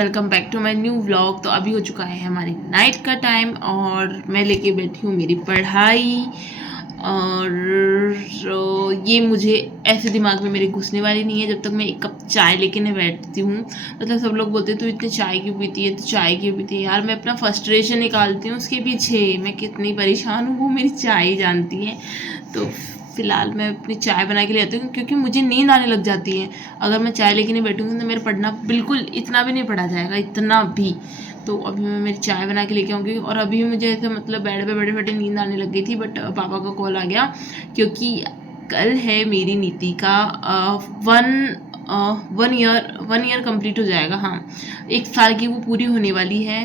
Welcome back to my new vlog. तो अभी हो चुका है हमारी नाइट का टाइम और मैं लेके बैठी हूँ मेरी पढ़ाई। और ये मुझे ऐसे दिमाग में मेरे घुसने वाली नहीं है जब तक मैं एक कप चाय लेके नहीं बैठती हूँ। मतलब सब लोग बोलते हैं तू इतनी चाय क्यों पीती है, तो चाय क्यों पीती है। यार मैं अपना फ्रस्ट्रेशन निकालती हूँ उसके पीछे, मैं कितनी परेशान हूँ वो मेरी चाय ही जानती है। तो फ़िलहाल मैं अपनी चाय बना के ले आती हूँ क्योंकि मुझे नींद आने लग जाती है अगर मैं चाय लेके नहीं बैठूँगी तो मेरा पढ़ना बिल्कुल इतना भी नहीं पढ़ा जाएगा, इतना भी। तो अभी मैं मेरी चाय बना के लेके आऊँगी और अभी मुझे ऐसे मतलब बेड पे बैठे बैठे नींद आने लग गई थी, बट पापा का कॉल आ गया क्योंकि कल है मेरी नीति का वन ईयर कंप्लीट हो जाएगा। हाँ, 1 साल की वो पूरी होने वाली है,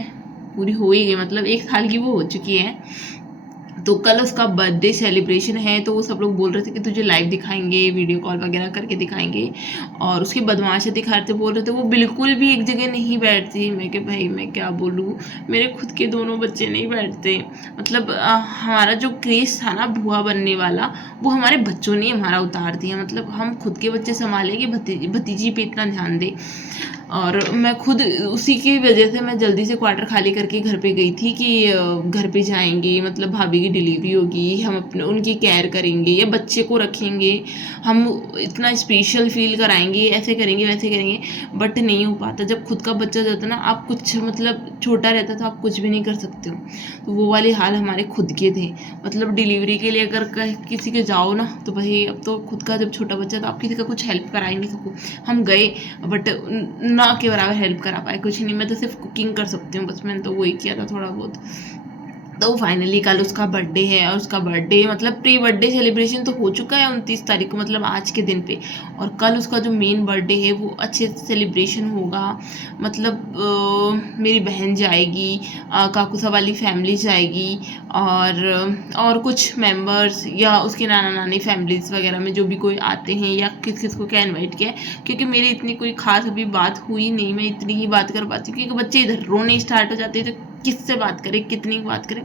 पूरी हो ही गई, मतलब 1 साल की वो हो चुकी है। तो कल उसका बर्थडे सेलिब्रेशन है, तो वो सब लोग बोल रहे थे कि तुझे लाइव दिखाएंगे, वीडियो कॉल वगैरह करके दिखाएंगे। और उसकी बदमाशी दिखा रहे थे, बोल रहे थे वो बिल्कुल भी एक जगह नहीं बैठती। मैं कि भाई मैं क्या बोलूँ, मेरे खुद के दोनों बच्चे नहीं बैठते। मतलब हमारा जो क्रेज़ था ना बुआ बनने वाला, वो हमारे बच्चों ने हमारा उतार दिया। मतलब हम खुद के बच्चे संभालें कि भतीजी पे इतना ध्यान दें। और मैं खुद उसी की वजह से मैं जल्दी से क्वार्टर खाली करके घर पे गई थी कि घर पे जाएंगे, मतलब भाभी की डिलीवरी होगी, हम अपने उनकी केयर करेंगे या बच्चे को रखेंगे, हम इतना स्पेशल फील कराएंगे, ऐसे करेंगे वैसे करेंगे। बट नहीं हो पाता जब खुद का बच्चा जाता ना, आप कुछ मतलब छोटा रहता तो आप कुछ भी नहीं कर सकते हो। तो वो वाले हाल हमारे खुद के थे। मतलब डिलीवरी के लिए अगर किसी के जाओ ना, तो भाई अब तो खुद का जब छोटा बच्चा तो आप किसी का कुछ हेल्प करा ही नहीं सको। हम गए बट ना के बराबर हेल्प करा पाए, कुछ नहीं। मैं तो सिर्फ कुकिंग कर सकती हूँ बस, मैंने तो वही किया था थोड़ा बहुत। तो फाइनली कल उसका बर्थडे है और उसका बर्थडे मतलब प्री बर्थडे सेलिब्रेशन तो हो चुका है 29 तारीख को, मतलब आज के दिन पे। और कल उसका जो मेन बर्थडे है वो अच्छे से सेलिब्रेशन होगा। मतलब मेरी बहन जाएगी, काकूसा वाली फैमिली जाएगी, और कुछ मेंबर्स या उसके नाना नानी फैमिलीज़ वगैरह में जो भी कोई आते हैं या किस किस को क्या इनवाइट किया है। क्योंकि मेरी इतनी कोई खास अभी बात हुई नहीं, मैं इतनी ही बात कर पाती हूँ क्योंकि बच्चे इधर रोने स्टार्ट हो जाते हैं तो किससे बात करें, कितनी बात करें।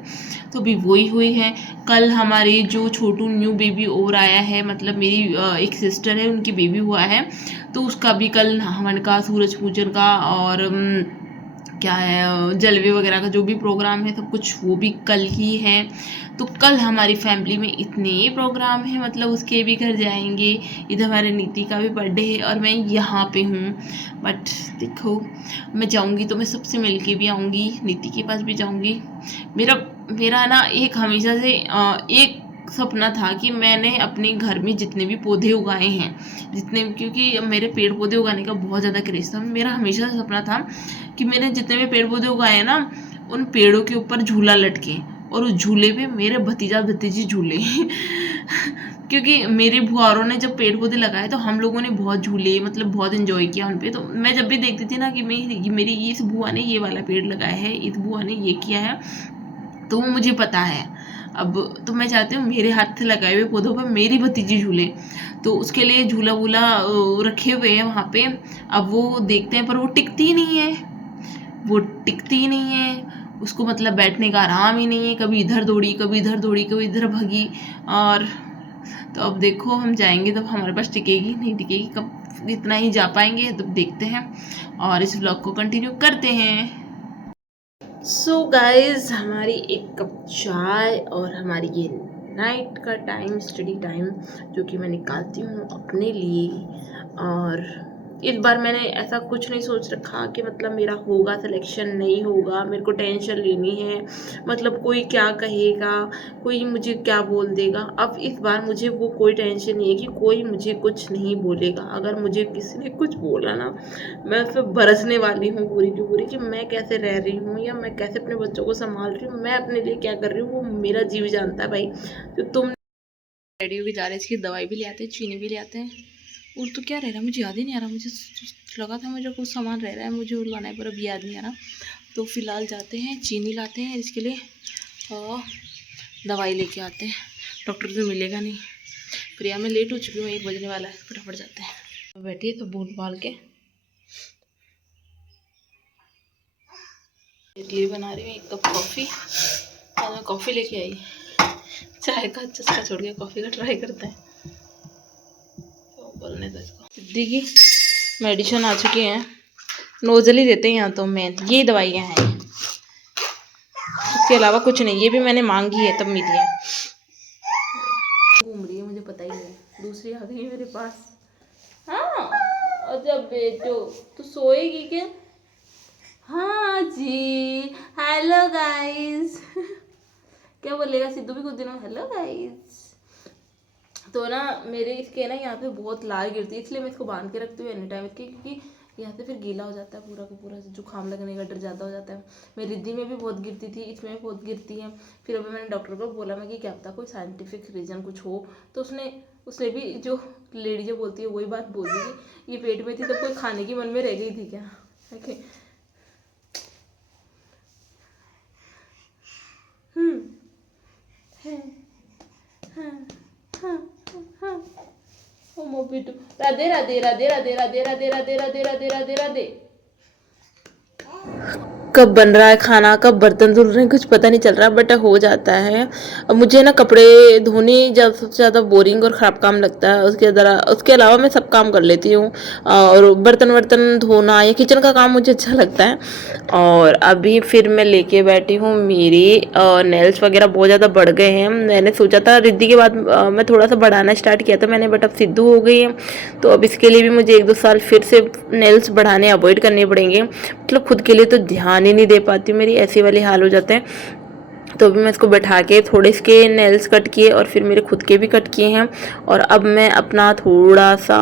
तो अभी वही हुई है। कल हमारी जो छोटू न्यू बेबी और आया है, मतलब मेरी एक सिस्टर है उनकी बेबी हुआ है, तो उसका भी कल हवन का, सूरज पूजन का और क्या है जलवे वगैरह का जो भी प्रोग्राम है सब कुछ वो भी कल ही है। तो कल हमारी फैमिली में इतने प्रोग्राम है, मतलब उसके भी घर जाएंगे, इधर हमारे नीति का भी बर्थडे है और मैं यहाँ पे हूँ। बट देखो, मैं जाऊँगी तो मैं सबसे मिल के भी आऊँगी, नीति के पास भी जाऊँगी। मेरा मेरा ना एक हमेशा से एक सपना था कि मैंने अपने घर में जितने भी पौधे उगाए हैं, जितने, क्योंकि मेरे पेड़ पौधे उगाने का बहुत ज़्यादा क्रेज़ था। मेरा हमेशा से सपना था कि मैंने जितने भी पेड़ पौधे उगाए हैं ना, उन पेड़ों के ऊपर झूला लटके और उस झूले पे मेरे भतीजा भतीजी झूले क्योंकि मेरी बुआरों ने जब पेड़ पौधे लगाए तो हम लोगों ने बहुत झूले, मतलब बहुत इन्जॉय किया उन पे। तो मैं जब भी देखती थी ना कि मेरी इस बुआ ने ये वाला पेड़ लगाया है, इस बुआ ने ये किया है, तो वो मुझे पता है। अब तो मैं चाहती हूँ मेरे हाथ से लगाए हुए पौधों पर मेरी भतीजी झूले। तो उसके लिए झूला वूला रखे हुए हैं वहाँ पे। अब वो देखते हैं पर वो टिकती ही नहीं है, वो टिकती ही नहीं है। उसको मतलब बैठने का आराम ही नहीं है, कभी इधर दौड़ी कभी इधर दौड़ी कभी इधर भागी। और तो अब देखो हम जाएंगे तब हमारे पास टिकेगी, नहीं टिकेगी, कब इतना ही जा पाएंगे तब देखते हैं। और इस व्लॉग को कंटिन्यू करते हैं। सो गाइज, हमारी एक कप चाय और हमारी ये नाइट का टाइम, स्टडी टाइम जो कि मैं निकालती हूँ अपने लिए। और इस बार मैंने ऐसा कुछ नहीं सोच रखा कि मतलब मेरा होगा सिलेक्शन, नहीं होगा, मेरे को टेंशन लेनी है, मतलब कोई क्या कहेगा, कोई मुझे क्या बोल देगा। अब इस बार मुझे वो कोई टेंशन नहीं है कि कोई मुझे कुछ नहीं बोलेगा। अगर मुझे किसी ने कुछ बोला ना, मैं उस पर बरसने वाली हूँ पूरी की पूरी कि मैं कैसे रह रही हूँ या मैं कैसे अपने बच्चों को संभाल रही हूँ, मैं अपने लिए क्या कर रही हूँ, वो मेरा जीव जानता है भाई। तो तुम रेडियो भी जा रहे हैं, इसकी दवाई भी ले आते हैं, चीनी भी ले आते हैं, और तो क्या रह रहा है मुझे याद ही नहीं आ रहा। मुझे लगा था मुझे कुछ सामान रह रहा है, मुझे लाना है पर अब याद नहीं आ रहा। तो फिलहाल जाते हैं, चीनी लाते हैं इसके लिए और दवाई लेके आते हैं। डॉक्टर तो मिलेगा नहीं, प्रिया मैं लेट हो चुकी हूँ, 1 बजने वाला है, फटाफट जाते हैं। बैठिए तो बोल बाल के इडली बना रही हूँ, 1 कप कॉफ़ी। आज मैं कॉफ़ी लेके आई, चाय का चस्का छोड़ के कॉफ़ी का ट्राई करते हैं। तो बोलने दो इसको। सिद्धि की मेडिसिन आ चुकी हैं, नोजल ही देते हैं यहाँ तो मेन, ये दवाइयाँ हैं, इसके अलावा कुछ नहीं। ये भी मैंने मांगी है तब मिली है। घूम रही है मुझे पता ही है, दूसरी आ गई मेरे पास। हाँ अच्छा बेटो तू सोएगी क्या? हाँ जी हेलो गाइस क्या बोलेगा सिद्धू भी कुछ दिनों में, हेलो गाइस। तो ना मेरे इसके ना यहाँ पे बहुत लार गिरती है, इसलिए मैं इसको बांध के रखती हूँ एनी टाइम इसके, क्योंकि यहाँ से फिर गीला हो जाता है पूरा का पूरा, जुकाम लगने का डर ज़्यादा हो जाता है। मेरी रिद्धि में भी बहुत गिरती थी, इसमें भी बहुत गिरती है। फिर अभी मैंने डॉक्टर को बोला मैं कि क्या पता कोई साइंटिफिक रीज़न कुछ हो, तो उसने भी जो लेडी जो बोलती है वही बात बोल दी कि ये पेट में थी तो कोई खाने की मन में रह गई थी क्या। ओके ओ मोबिटू राधे राधे राधे राधे राधे राधे राधे राधे राधे राधे राधे। कब बन रहा है खाना, कब बर्तन धुल रहे हैं कुछ पता नहीं चल रहा, बट हो जाता है। अब मुझे ना कपड़े धोने जब सबसे ज़्यादा बोरिंग और ख़राब काम लगता है, उसके अलावा मैं सब काम कर लेती हूँ। और बर्तन वर्तन धोना या किचन का काम मुझे अच्छा लगता है। और अभी फिर मैं लेके बैठी हूँ, मेरी नेल्स वगैरह बहुत ज़्यादा बढ़ गए हैं। मैंने सोचा था रिद्धि के बाद मैं थोड़ा सा बढ़ाना स्टार्ट किया था मैंने, बट अब सिद्धू हो गई है तो अब इसके लिए भी मुझे 1-2 साल फिर से नेल्स बढ़ाने अवॉइड करने पड़ेंगे। मतलब खुद के लिए तो ध्यान ही नहीं दे पाती, मेरी ऐसे वाले हाल हो जाते हैं। तो अभी मैं इसको बैठा के थोड़े इसके नेल्स कट किए और फिर मेरे खुद के भी कट किए हैं। और अब मैं अपना थोड़ा सा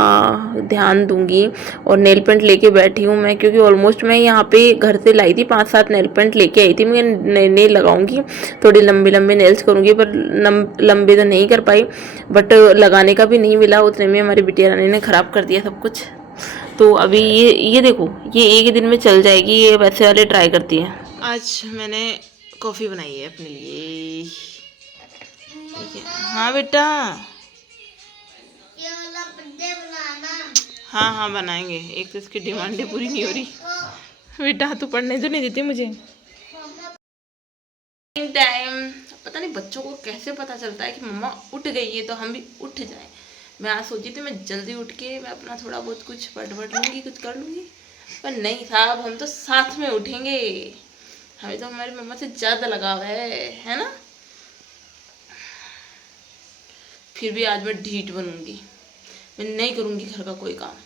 ध्यान दूंगी और नेल पेंट लेके बैठी हूँ मैं, क्योंकि ऑलमोस्ट मैं यहाँ पे घर से लाई थी 5-7 नेल पेंट लेके आई थी। मैं नेल लगाऊंगी, थोड़ी लंबे लंबे नेल्स करूँगी, पर लंबे तो नहीं कर पाई, बट लगाने का भी नहीं मिला उतने में हमारी बिटिया रानी ने ख़राब कर दिया सब कुछ। तो अभी ये देखो ये एक ही दिन में चल जाएगी, ये वैसे वाले ट्राई करती है। आज मैंने कॉफ़ी बनाई है अपने लिए, ठीक है। हाँ बेटा हाँ हाँ बनाएंगे, एक तो इसकी डिमांडें पूरी नहीं हो रही। बेटा तू पढ़ने तो नहीं देती मुझे। टाइम पता नहीं बच्चों को कैसे पता चलता है कि मम्मा उठ गई है तो हम भी उठ जाएं। मैं आज सोची थी मैं जल्दी उठ के मैं अपना थोड़ा बहुत कुछ पढ़ लूँगी, कुछ कर लूँगी, पर नहीं साहब हम तो साथ में उठेंगे, हमें तो हमारी मम्मा से ज़्यादा लगाव है ना। फिर भी आज मैं ढीठ बनूंगी, मैं नहीं करूँगी घर का कोई काम,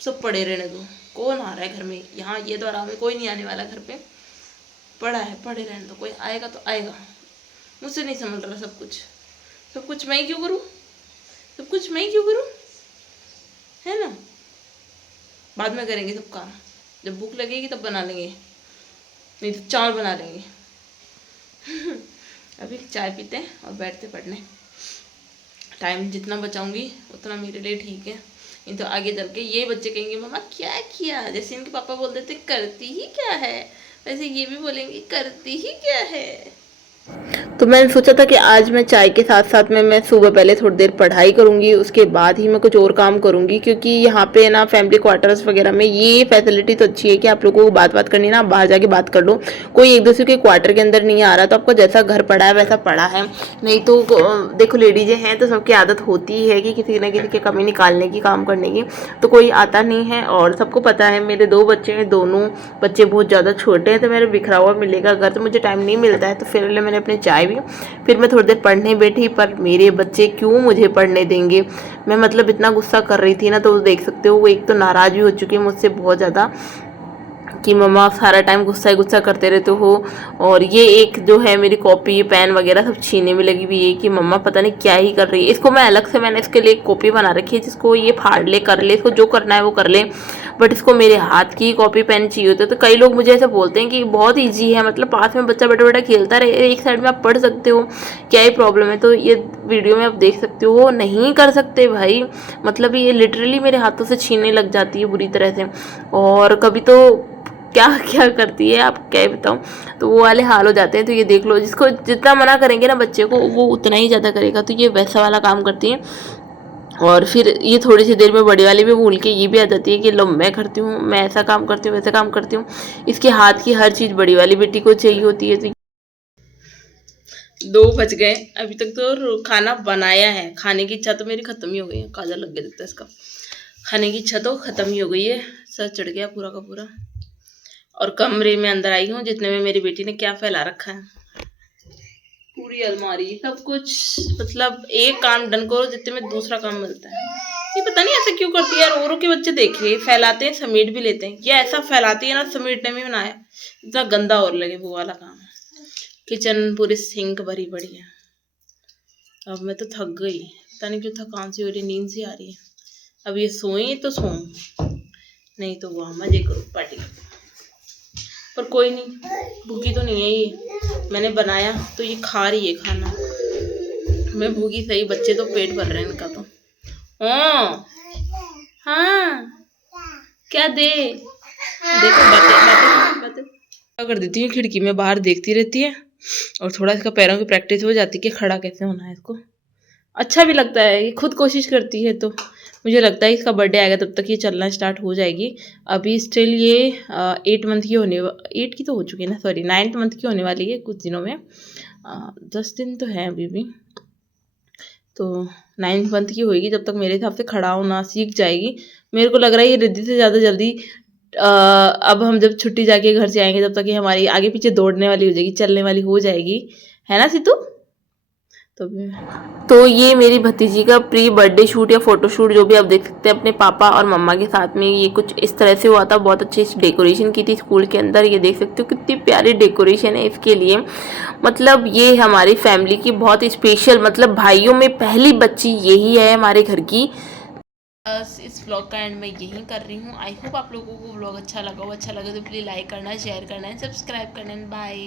सब पड़े रहने दो। कौन आ रहा है घर में, यहाँ ये तो आराम है, कोई नहीं आने वाला घर पे, पड़ा है पड़े रहने दो, कोई आएगा तो आएगा, मुझसे नहीं संभल रहा सब कुछ मैं ही क्यों करूँ, सब कुछ मैं ही क्यों करूँ, है ना। बाद में करेंगे सब काम, जब भूख लगेगी तब बना लेंगे, नहीं तो चावल बना लेंगे। अभी चाय पीते हैं और बैठते पढ़ने। टाइम जितना बचाऊंगी उतना मेरे लिए ठीक है, नहीं तो आगे चल के ये बच्चे कहेंगे मम्मा क्या किया, जैसे इनके पापा बोल देते करती ही क्या है, वैसे ये भी बोलेंगे करती ही क्या है। तो मैंने सोचा था कि आज मैं चाय के साथ साथ में मैं सुबह पहले थोड़ी देर पढ़ाई करूंगी, उसके बाद ही मैं कुछ और काम करूंगी, क्योंकि यहाँ पे ना फैमिली क्वार्टर्स वगैरह में ये फैसिलिटी तो अच्छी है कि आप लोगों को बात करनी ना बाहर जाके बात कर लो, कोई एक दूसरे के क्वार्टर के अंदर नहीं आ रहा, तो आपका जैसा घर पड़ा है वैसा पड़ा है। नहीं तो देखो लेडीजें हैं तो सबकी आदत होती है कि किसी न किसी की कमी निकालने की, काम करने की, तो कोई आता नहीं है। और सबको पता है मेरे 2 बच्चे हैं, दोनों बच्चे बहुत ज़्यादा छोटे हैं, तो मेरे बिखरा हुआ मिलेगा घर, तो मुझे टाइम नहीं मिलता है। तो फिर मैंने अपनी चाय भी, फिर मैं थोड़ी देर पढ़ने बैठी, पर मेरे बच्चे क्यों मुझे पढ़ने देंगे। मैं मतलब इतना गुस्सा कर रही थी ना, तो देख सकते हो वो एक तो नाराज़ भी हो चुकी है मुझसे बहुत ज़्यादा कि मम्मा सारा टाइम गुस्सा ही गुस्सा करते रहते हो। और ये एक जो है मेरी कॉपी पेन वगैरह सब छीने में लगी हुई है कि मम्मा पता नहीं क्या ही कर रही है। इसको मैं अलग से मैंने इसके लिए एक कॉपी बना रखी है जिसको ये फाड़ ले कर ले, इसको जो करना है वो कर ले, बट इसको मेरे हाथ की कॉपी पेन चाहिए होते। तो कई लोग मुझे ऐसे बोलते हैं कि बहुत ईजी है, मतलब पास में बच्चा बैठा बैठा खेलता रहे, एक साइड में आप पढ़ सकते हो, क्या ही प्रॉब्लम है। तो ये वीडियो में आप देख सकते हो नहीं कर सकते भाई, मतलब ये लिटरली मेरे हाथों से छीनने लग जाती है बुरी तरह से। और कभी तो क्या क्या करती है आप क्या ही बताऊँ, तो वो वाले हाल हो जाते हैं। तो ये देख लो, जिसको जितना मना करेंगे ना बच्चे को वो उतना ही ज़्यादा करेगा, तो ये वैसा वाला काम करती है। और फिर ये थोड़ी सी देर में बड़ी वाली भी भूल के ये भी आ जाती है कि लो मैं करती हूँ, मैं ऐसा काम करती हूँ वैसा काम करती हूँ। इसके हाथ की हर चीज़ बड़ी वाली बेटी को चाहिए होती है। तो 2 बज गए, अभी तक तो खाना बनाया है, खाने की इच्छा तो मेरी खत्म ही हो गई है, काजा लग गया दिखता है इसका। खाने की इच्छा तो ख़त्म ही हो गई है, सर चढ़ गया पूरा का पूरा। और कमरे में अंदर आई हूँ जितने में मेरी बेटी ने क्या फैला रखा है, पूरी अलमारी सब कुछ, मतलब एक काम डन करो जितने में दूसरा काम मिलता है। ये पता नहीं ऐसा क्यों करती है यार। औरों के बच्चे देखिए फैलाते हैं समेट भी लेते हैं, या ऐसा फैलाती है ना समेटने में बनाया इतना गंदा और लगे वो वाला काम है। किचन पूरी सिंक भरी पड़ी है। अब मैं तो थक गई, पता नहीं क्यों थकान सी हो रही, नींद सी आ रही है। अब ये सोई तो सोऊं, नहीं तो वहाँ मजे करो पार्टी। पर कोई नहीं, भूखी तो नहीं है ये, मैंने बनाया तो ये खा रही है खाना। मैं भूखी सही, बच्चे तो पेट भर रहे हैं इनका तो। हाँ क्या दे, देखो बातें कर देती हूँ, खिड़की में बाहर देखती रहती है और थोड़ा इसका पैरों की प्रैक्टिस हो जाती है कि खड़ा कैसे होना है इसको। अच्छा भी लगता है, ये खुद कोशिश करती है तो मुझे लगता है इसका बर्थडे आएगा तब तक ये चलना स्टार्ट हो जाएगी। अभी स्टिल ये 8 मंथ की 8 की तो हो चुकी है ना, सॉरी 9th मंथ की होने वाली है कुछ दिनों में। 10 दिन तो है अभी भी, तो 9th मंथ की होएगी जब तक मेरे हिसाब से खड़ा होना सीख जाएगी। मेरे को लग रहा है ये रिद्धि से ज़्यादा जल्दी अब हम जब छुट्टी जाके घर से आएंगे तब तक ये हमारी आगे पीछे दौड़ने वाली हो जाएगी, चलने वाली हो जाएगी, है ना सीतू। तो ये मेरी भतीजी का प्री बर्थडे शूट या फोटो शूट जो भी आप देख सकते हैं अपने पापा और मम्मा के साथ में, ये कुछ इस तरह से हुआ था। बहुत अच्छी डेकोरेशन की थी स्कूल के अंदर, ये देख सकते हो कितनी प्यारी डेकोरेशन है इसके लिए। मतलब ये हमारी फैमिली की बहुत स्पेशल, मतलब भाइयों में पहली बच्ची यही है हमारे घर की। बस इस व्लॉग का एंड मैं यहीं कर रही हूँ। आई होप आप लोगों को व्लॉग अच्छा लगा हो। अच्छा लगे तो प्लीज़ लाइक करना, शेयर करना, सब्सक्राइब करना। बाय।